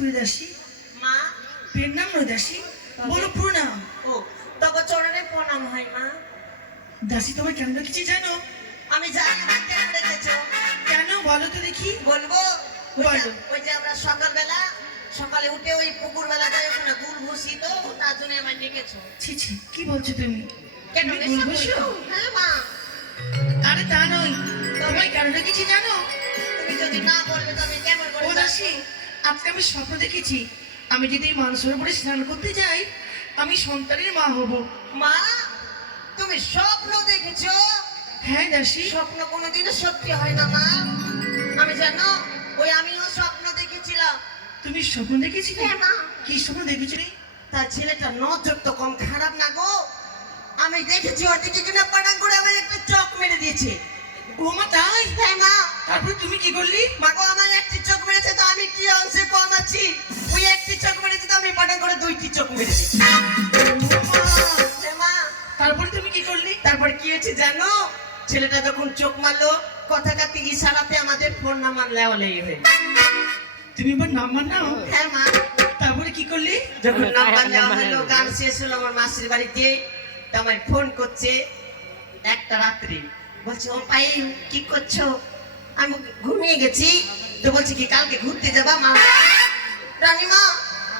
করে দাসী মা প্রণাম নয় দাসী, বলো প্রণাম। ও তবে চরণে প্রণাম হয় মা। দাসী তোমায় কেন রেখেছি জানো? আমি জানি না কেন রেখেছো। কেন বলো তো দেখি। বলবো? বলো। ওই যে আমরা সকালে উঠে ওই পুকুর বেলা যাই, ওখানে গুল ভুসি, তো তার জন্য আমায় ডেকেছো। ছি ছি, কি বলছো তুমি? কেন তুমি গুল ভুসো? হ্যাঁ মা। আরে তা নয়, তোমায় কেন রেখেছি জানো? তুমি যদি না বলবে তবে কেমন করে? ও দাসী, আজকে আমি স্বপ্ন দেখেছি আমি যদি মানসরোবরে স্নান করতে যাই আমি সন্তানের মা হব। মা তুমি স্বপ্ন দেখেছো? হ্যাঁ দাসী। স্বপ্ন কোনোদিনও সত্যি হয় না মা। আমি জানো আমিও স্বপ্ন দেখেছিলাম। তুমি স্বপ্ন দেখেছিলে? হ্যাঁ মা। কি স্বপ্ন দেখেছিলে? তার ছেলেটা নজর তো কম খারাপ না গো। আমি দেখেছি ওর দিকে কিনা পাটাং করে আমার একটা চোখ মেরে দিয়েছে। ও মা তাই? হ্যাঁ মা। তারপর তুমি কি করলি? মা গো, আমার একটি চোখ মেরেছে তো আমি কি অংশে কম আছি? ওই একটি চোখ মেরেছে তো আমি পাটাং করে দুইটি চোখ মেরে দিয়েছি। মা তারপরে তুমি কি করলি? তারপর কি হয়েছে জানো? ছেলেটা যখন চোখ মারলো, কথা কাটি ইশারাতে আমাদের ফোন নাম্বার লেওয়ালেই হয়ে। তুমি এবার নাম্বার নাও। হ্যাঁ মা। তারপরে কি করলি? যখন নাম্বার নেওয়া হলো, গান শেষ হলো আমার মাসির বাড়িতে, তো আমায় ফোন করছে একটা রাত্রি, বলছে ও পায়েল কি করছো? আমি ঘুমিয়ে গেছি। তো বলছে কি কালকে ঘুরতে যাবা মা? রানীমা,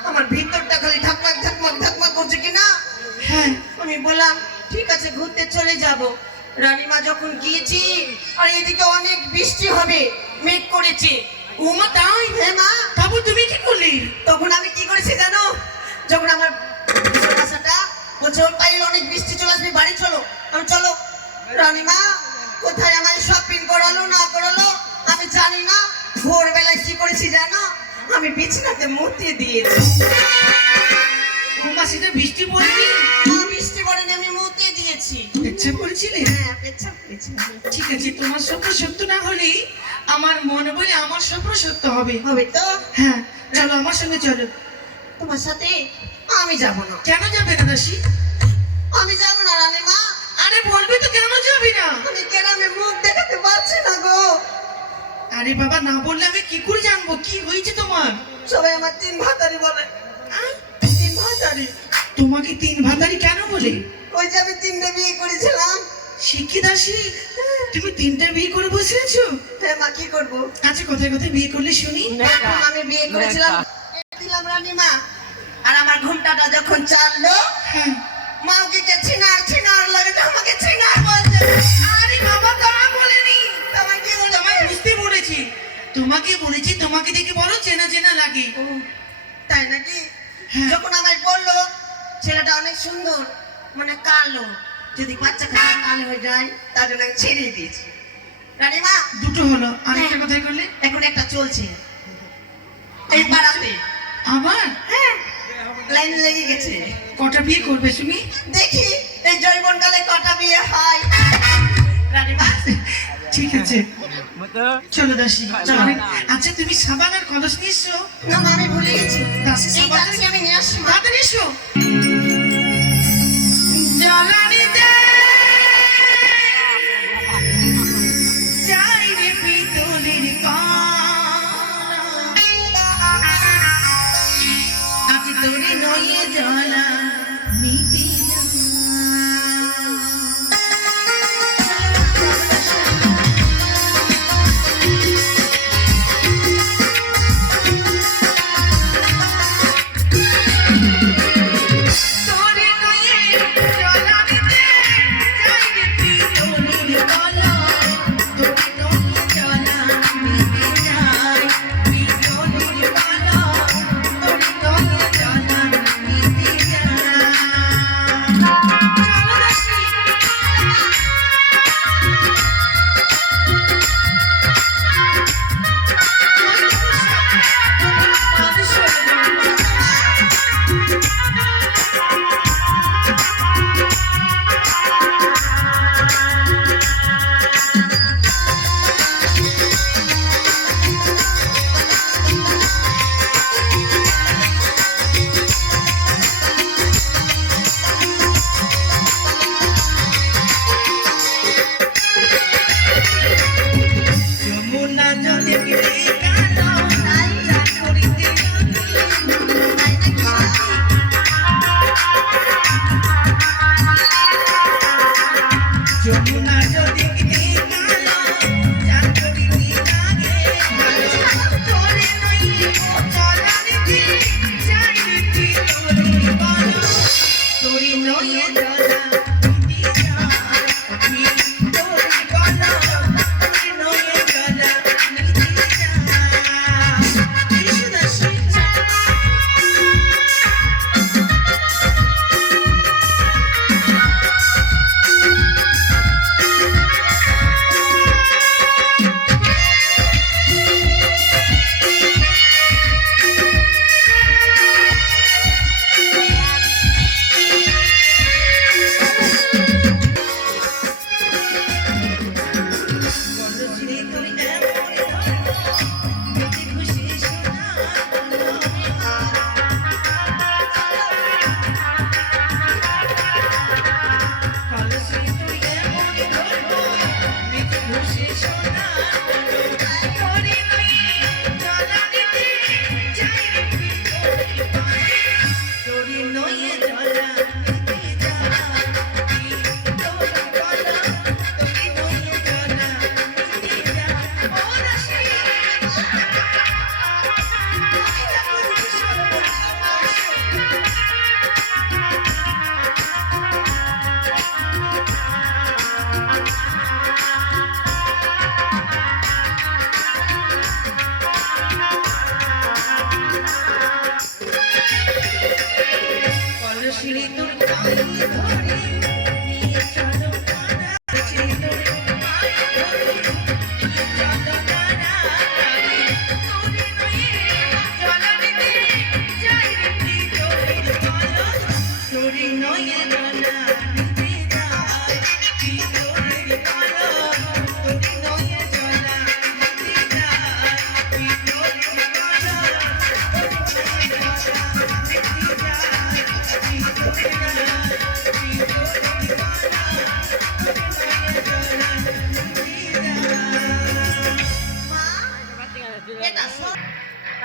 আমার ভিতরটা খালি ধাকমাক ধাকমাক ধাকমাক করছে কিনা। হ্যাঁ। আমি বললাম ঠিক আছে ঘুরতে চলে যাব। রানীমা যখন গিয়েছি, আর এদিকে অনেক বৃষ্টি হবে, মেঘ করেছে। ও মা তাই? হ্যাঁ মা। তারপর তুমি কি করলি? তখন আমি কি করেছি জানো? যখন আমার বাসাটা বলছে ওর পায়ে অনেক বৃষ্টি চলে আসবে, বাড়ি চলো। আমি চলো। রানীমা কোথায় আমার শপিং করালো না করালো আমি জানি না। ভোরবেলায় কি করেছি জানো? আমি বিছানাতে মুতিয়ে দিয়েছি। ও মা, সেটা বৃষ্টি পড়েনি? বৃষ্টি পড়েনি, আমি মুতিয়ে দিয়েছি। পেচ্ছাপ করেছিলে? হ্যাঁ, পেচ্ছাপ করেছি। ঠিক আছে, তোমার স্বপ্ন সত্য না হলেই আমার মনে বলে আমার স্বপ্ন সত্য হবে। হবে তো? হ্যাঁ, চলো আমার সঙ্গে চলো। তোমার সাথে আমি যাব না। কেন যাবে না দাসী? আমি যাব না রানীমা। আরে বলবি তো কেন যাবি না? আমি গ্রামে মুখ দেখাতে পারছি না গো। আরে বাবা, না বললে আমি কি করে জানবো কি হয়েছে তোমার? সবাই আমার তিন ভাতারি বলে। তিন ভাতারি? তোমাকে তিন ভাতারি কেন বলে? ওই যে আমি তিনটে বিয়ে করেছিলাম। শিক্ষিত দাসী, তুমি তিনটা বিয়ে করে বসে আছো? হ্যাঁ মা, কি করবো? আচ্ছা, কোথায় কোথায় বিয়ে করলে শুনি। আমি বিয়ে করেছিলাম, দিলাম রানীমা। আর আমার ঘুমটাটা যখন চাললো, হ্যাঁ। মা ওকে ছিনার লাগে তো আমাকে ছিনার বলছে। আরে বাবা, তা বলেনি। তোমায় কি বলছে? তোমায় বুঝতে বলেছি, তোমাকে বলেছি তোমাকে দেখে বড় চেনা চেনা লাগে। ও, তাই নাকি? হ্যাঁ। যখন আমায় বললো ছেলেটা অনেক সুন্দর, মানে কালো, যদি বাচ্চা খাওয়া কালো হয়ে যায় তার জন্য আমি ছেড়ে দিয়েছি। রানীমা দুটো হলো, আরেকটা কোথায় করলে? এখন একটা চলছে এই পাড়াতে। আবার? হ্যাঁ, লাইন লেগে গেছে। কটা বিয়ে করবে তুমি? দেখি এই জৈবনকালে কটা বিয়ে হয়। রানীমা ঠিক আছে, চলো দাসী চলো। আচ্ছা, তুমি সাবান আর কলস নিয়ে এসো। না মা, আমি ভুলে গেছি। দাসী, এই সাবান যাচ্ছি, আমি নিয়ে আসছি মা। তাড়াতাড়ি এসো। জ্বালানিতে যাই রে পিতলের কড়া, আজ তোরে নয়ে জ্বালা মিটে না। তোরে নয়ে জ্বালা মিটে, যাই রে পিতলের কড়া, তোরে নয়ে জ্বালা মিটে যায়, পিতলের কড়া, তোরে নয়ে জ্বালা মিটে যায়।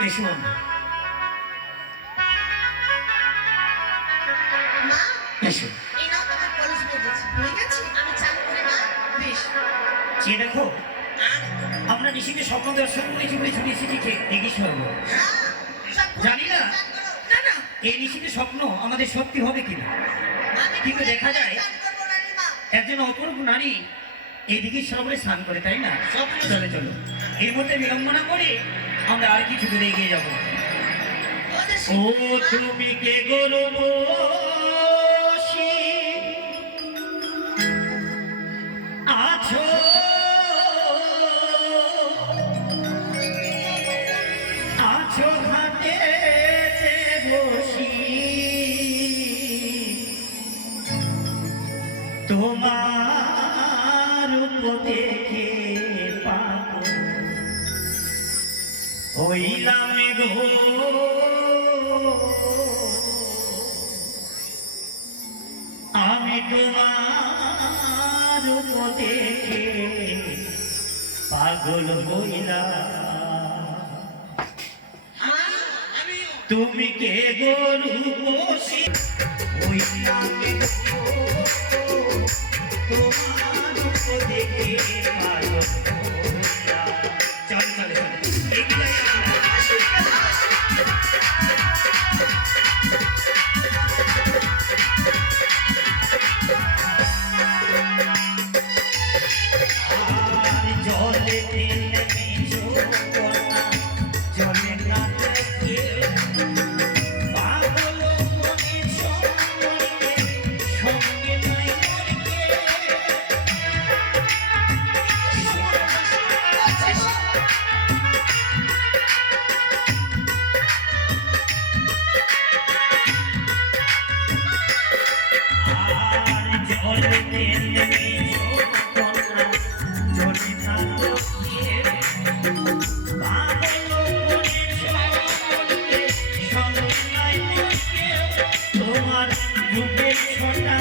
এসো মা এসো। এই নাও তোমার কলস বেজেছে হয়ে গেছে আমি চান করে মা বেশ চেয়ে দেখো আমরা নিশিতে স্বপ্ন দর্শন করে চলে ছুটে এসেছি ঠিক দিঘি সরোবর। জানি না না না এই নিশিতে স্বপ্ন আমাদের সত্যি হবে কিনা, কিন্তু দেখা যায় একজন অপরূপ নারী এই দিঘি সরোবরে স্নান করে, তাই না? চলো চলো এর মধ্যে বিড়ম্বনা করে আমরা আর কিছু দূরে এগিয়ে যাবো। ও তুমি কে গরব আছো আছো ঘাটে বসি, তোমার দেখে পাগল হইলাম গো, আমি তোমার দেখে পাগল হইলাম। তুমি কে গরু বসি হইলাম গো, তোমার দেখে পাগল হইলাম। চল চল চল এগিয়ে জলে তেলে মিশো কন্যা, জলে নাচে পাগল মনে সঙ্গে সঙ্গে নাই মরকে। আর জলে তেলে মিশো কন্যা, জলে নাচে পাগল মনে সঙ্গে সঙ্গে নাই মরকে। তোমার রূপের ছটা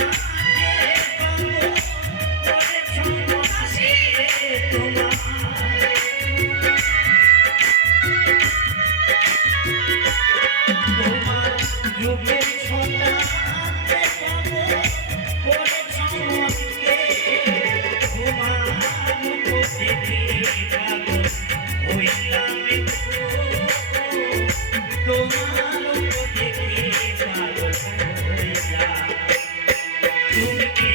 তোমার রূপের ছটা তোমার রূপ দেখে পাগল হইলাম গো, তোমার রূপ দেখে পাগল হইলাম। তুমি কে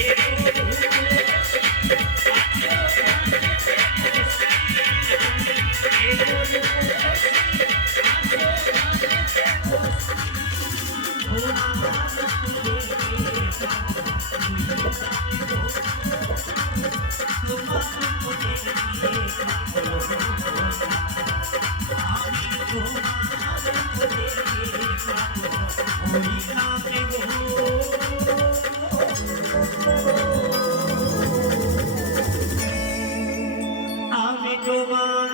আমি তোমার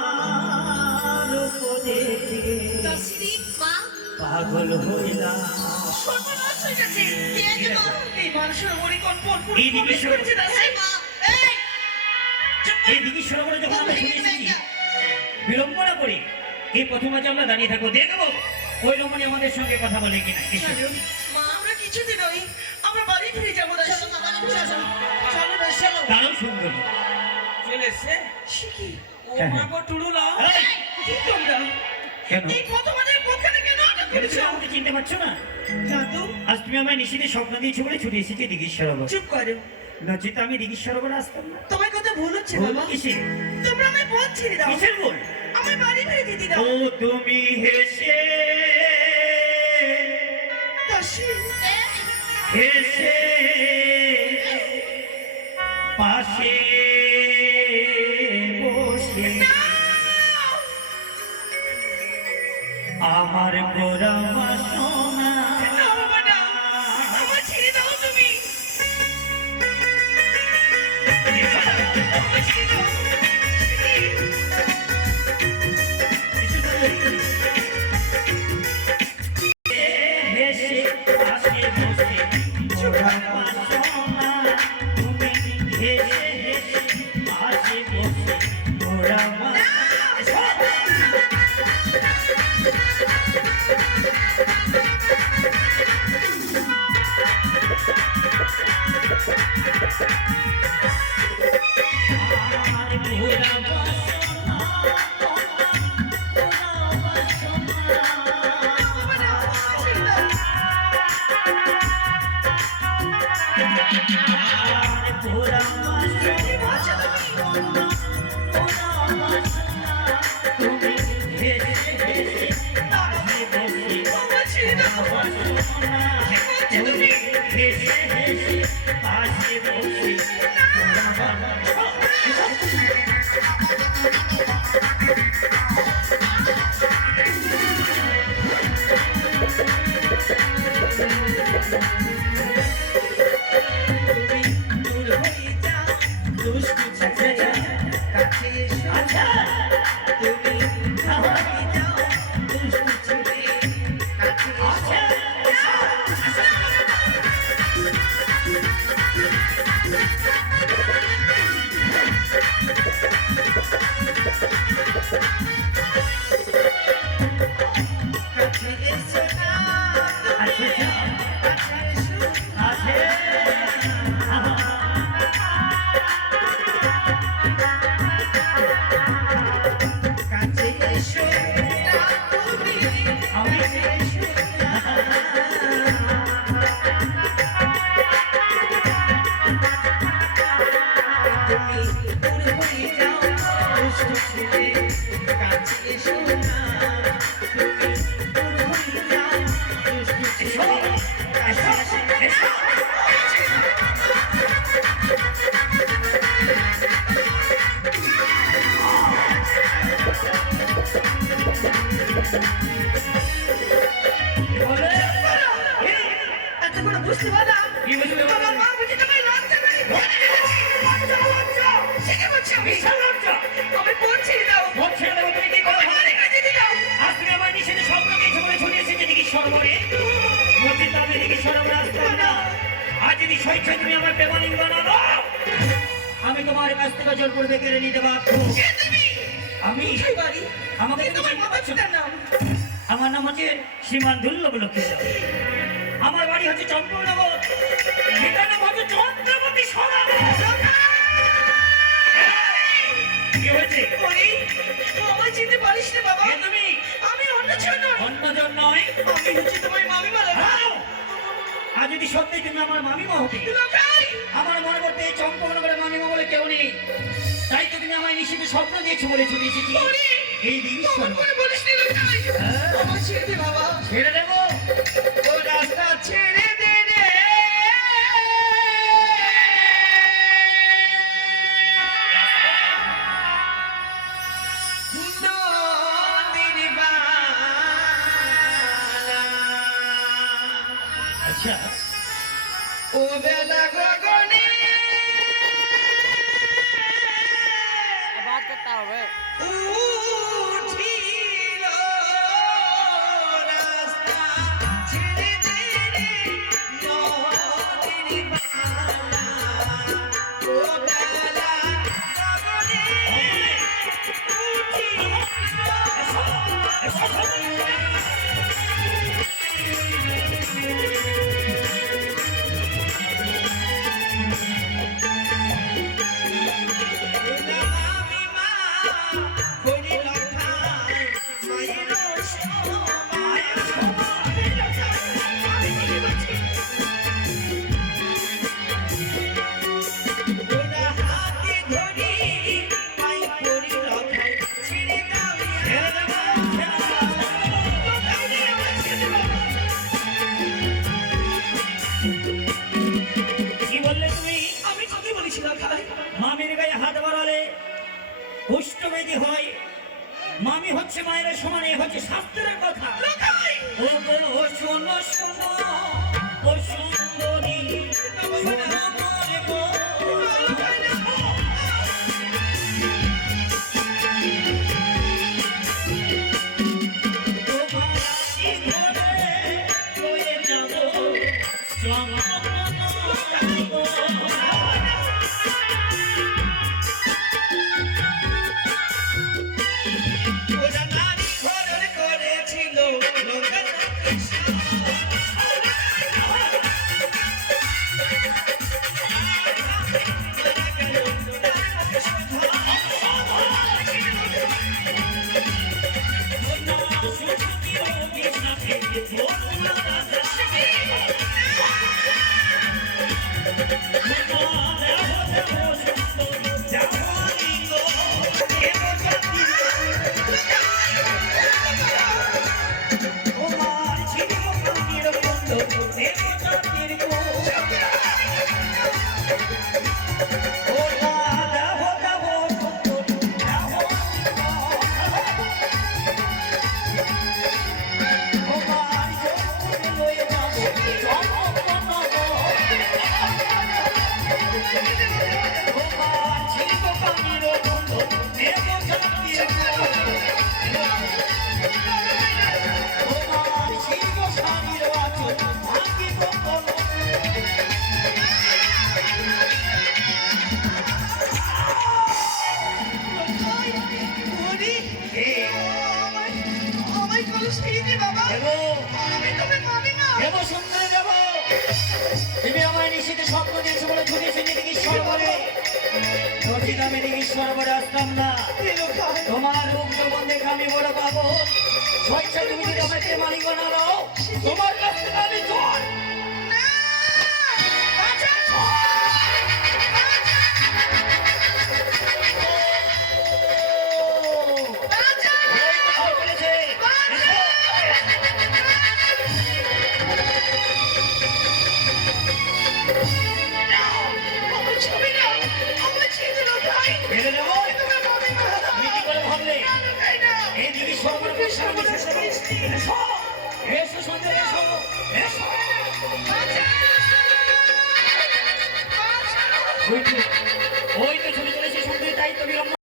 দেখে দাসী মা পাগল হইলাম। সর্বনাশ হয়ে গেছে। এই মানুষের মনে কম্পন এই দিকে সরে- করেছে দাসী। এই এই দিঘি সরোবরে যখন আমরা ছুটে এসেছি বিড়ম্বনা করি, এই প্রথম আজ আমরা দাঁড়িয়ে থাকবো, দেখবো ওই রমণী আমাদের সঙ্গে কথা বলে কিনা। এসো। চলো, মা আমরা কিছুতে নই, আমরা বাড়ি ফিরে যাবো দাসী। চলো না চলো। দারুণ সুন্দর। চলে এসছে সে কি? ও হ্যাঁ, মা হ্যাঁ। গো টুলুলা এই, কি তোমরা? কেন এই প্রথম আমাদের পক্ষে কেন আটক তুমি করেছো? আমাকে চিনতে পারছো না? না তো, আজ তুমি আমায় নিশিতে স্বপ্ন দিয়েছো বলে ছুটে এসেছি দিঘির সরোবর। চুপ করো। নচিত আমি দিঘির সরোবরে আসতাম না। তোমার কথা ভুল হচ্ছে ভুল বাবা। কিসে? তোমরা আমায় পথ ছেড়ে দাও। কিসের ভুল? আমায় বাড়ি ফিরে দিতে দাও। ও তুমি হেসে দাসী, হেসে পাশে বসে আমার গোরা বাসনা না বাবা না, আমায় ছেড়ে দাও তুমি। আমায় ছেড়ে দাও। হেসে পাশে বসে গোরা বাসনা, তুমি হেসে হেসে পাশে বসে গোরা বাসনা। বাবা ছেড়ে দাও। কি বলছো তুমি? দূর হয়ে যাও, দুষ্টু ছেলেরা কাছে এসো। তুমি দূর হয়ে যাও, দুষ্টু ছেলে কাছে এসো। কাছে এসো না, কাছে এসো। কাছে এসো না তুমি, কাছে এসো না। তুমি দূর হয়ে যাও, দুষ্টু ছেলে কাছে এসো না। তুমি দূর হয়ে যাও, দুষ্টু ছেলে কাছে এসো না। এতক্ষণ বুঝতে পারলাম আমার মা বুঝি তোমায় লজ্জা নাই। সে কি বলছো? আমি বলছি দাও। আমার কাছে দিয়ে দাও। আমি তোমার কাছ থেকে জোর করে কেড়ে নিতে বাধ্য। কে তুমি? আমি কোথায় বাড়ি? আমাকে কি তোমার বাবার ছোটার নাম? আমার নাম হচ্ছে শ্রীমান দুর্লভ লক্ষ্মী। আমার বাড়ি হচ্ছে চন্দ্রনগর। এটার নাম হচ্ছে চন্দ্রবতী সরাব। কি হয়েছে? ওই, আমায় চিনতে পারিস না বাবা? কে তুমি? আমি অন্যজন নই। অন্যজন নয়। আমি হচ্ছি তোমার মামিমা লেখা। আর যদি সত্যি তুমি আমার মামিমা হতে, লোকাই! আমার মনে করতে চম্পকনগরের মামিমা বলে কেউ নেই। তাই তো তুমি আমায় নিশ্চিত স্বপ্ন দিয়েছো বলে ছুটে এসেছি। ওরে! এই দিন তোমার করে বলিস নি লোকাই। আমার ছেড়ে দে বাবা। ছেড়ে দেবো। ও রাস্তা ছেড়ে দে রে। নদীর বালা। আচ্ছা, ও বেলা গগনে बात करता হবে উঠিল রাস্তা ছেড়ে দে রে নদীর বালা। ও বেলা গগনে উঠিল। কি বললে তুমি? আমি তোকে বলেছিলাম ভাই, মামির গায়ে হাত বাড়ালে কুষ্ঠবেদী হয়। মামি হচ্ছে মায়ের সমান, এ হচ্ছে শাস্ত্রের কথা। ও গো শোনো শোনো, ও সুন্দরী শোনো মোরে গো। তোমার আশি ঘরে রয়ে যাবো ওরা নারী ঘরের করেছিল লোকাল কৃষ্ণ। ছেড়ে দে বাবা, দেবো আমি তোকে মানি না। দেবো সুন্দর দেবো। তুমি আমার নিশ্চিত স্বপ্ন দিয়েছো বলে ছুটি এসে দিকে সরবরে রচিত আমি দিকে সরবরে আসতাম না। তোমার রূপ যৌবন দেখে আমি বড় পাবো। স্বেচ্ছা তুমি যদি আমাকে মালিক বানাও, তোমার কাছ থেকে আমি চোর। না, বাঁচাও! এই কোথাও বলেছে, এসো। আমার ছবি না, আমার ছেড়ে দাও ভাই। ফেলে দেবো? তোকে মানি না। তুমি কি করে ভাবলে? তাই না? এই দিকে সরবরে এসো, এসো সুন্দর এসো, এসো। ওই তো ছুটি চলেছে সুন্দর, তাই তো বিলম্ব